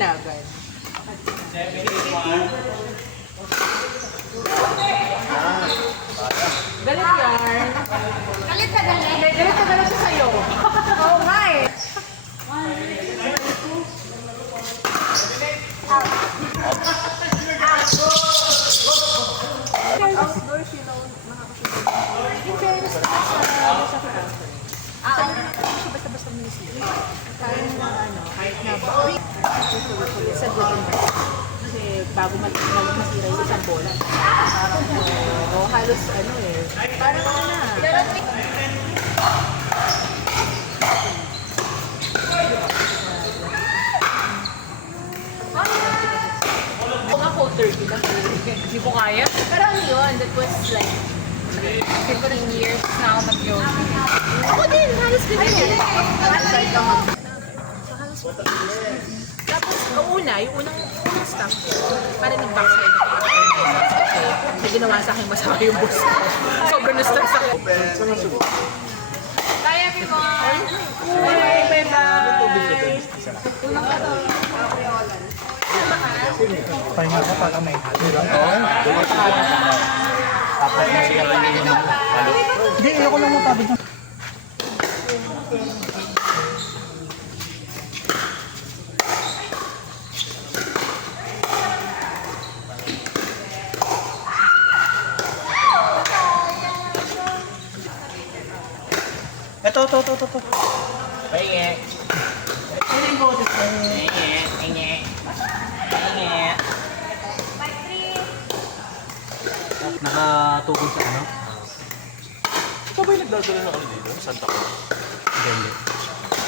Laban. Galit yan. Galit na galit. Galit na galit siya sa'yo. Oo nga eh. Outdoor sila nakakasubay. In fairness sa siya basta-basta munisipyo. Kahit na kahit na sa good investment. Kasi bago masira yung isang bola. Halos parang ako 30 lang. Hindi ko kaya. Pero ano yun, that was like 15 years na ako mag-yoga. Ako din, halos ganyan. Tapos, yung unang staff ko, parang nag-backslide ako. Kasi, may ginawa sa akin masama yung boss ko. Sobrang na-stress ako. Bye everyone! Bye-bye! Pahinga ko para may Hindi, ayoko lang mo tabi. Ito. Pahingi. Nakatukong sa ano? Ikaw ba yung nagdadala ng ano dito? Santa Cruz? Hindi.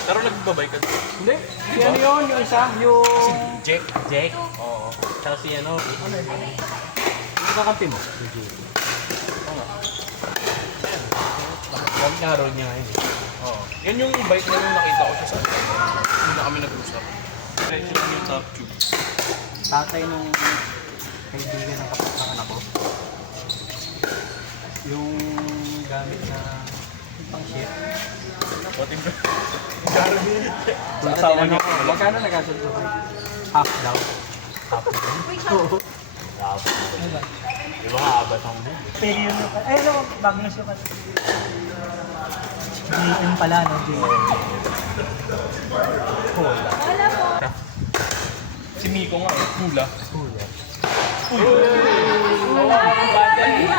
Pero nagbabay ka dito? Hindi, si ano yun, yung isa, yung... Jake? Jake? Oo. Tsaka si ano? Yung kakampi mo? Si Jake. Gamit nga road niya ngayon eh. Oo. Yan yung bike na yung nakita ko siya sa atin. Hindi na kami nag-usap. Diretso lang yung top tube. Tatay nung kaibigan ng kapatid ako. Yung gamit na pang ship. Poting ba? Garabin. Punta Kasama tinanong niya. ko, magkano nagkasundo kayo? Half daw. Half daw. Oo. Di ba kaabot ang buhay? Pero yun, ay ano, Magnus yung kasi. GM pala, no? GM. Si Miko nga eh. Hula.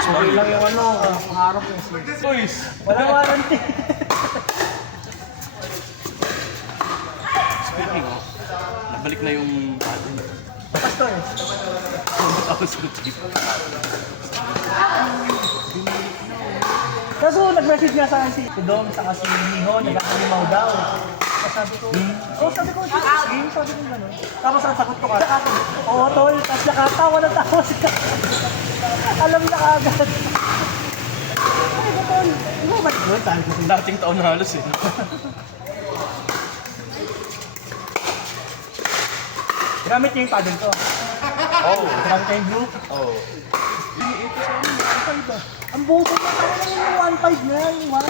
Sorry lang yung ano, pangarap yung sir. Boys! Walang warranty. Speaking of, nabalik na yung atin. Pastor, Tapos sa trip. kaso nag-message nga sa akin si Dom, saka si Miho, nag-alimaw daw. Tapos sabi ko, sabi ko, game, sabi ko gano'n. Tapos ang sagot ko ka, oo tol, tapos nakatawa na tawa siya. Alam na agad. Ay ba tol, ano ba tol? Sabi ko sila. Dating taon na halos eh. Gamit niya yung paddle ko. Oo. Gamit niya yung blue. Oo. Ang buto na tayo lang yung 1.5 na yan, yung 1.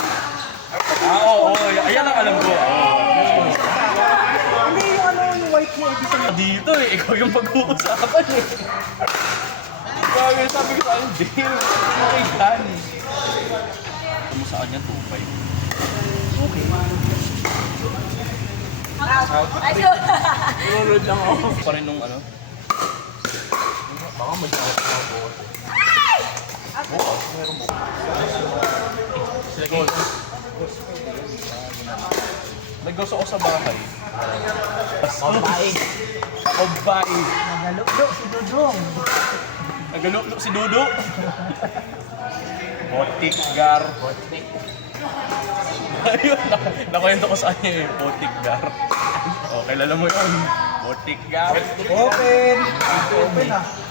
Oo. Ayan ang alam ko. Hindi yung ano, yung white niya, Edison. Dito eh, ikaw yung pag-uusapan eh. Sabi ko sa akin, Dale, okay gan. Ito mo sa kanya, 2.5. Okay. Nunod lang ako. Pa rin nung ano. Baka mag-out na ako. Bukas, meron bukas. Gold. Nag-goes ako sa bahay. Pambae. Pagbae. Nagalukdo si Dudong. Nagaluklo si Dudu. Botik gar. Ayun, nakwento ko sa kanya eh. Botik gar. O, kilala mo yun. Botik gar. Open! Open ah.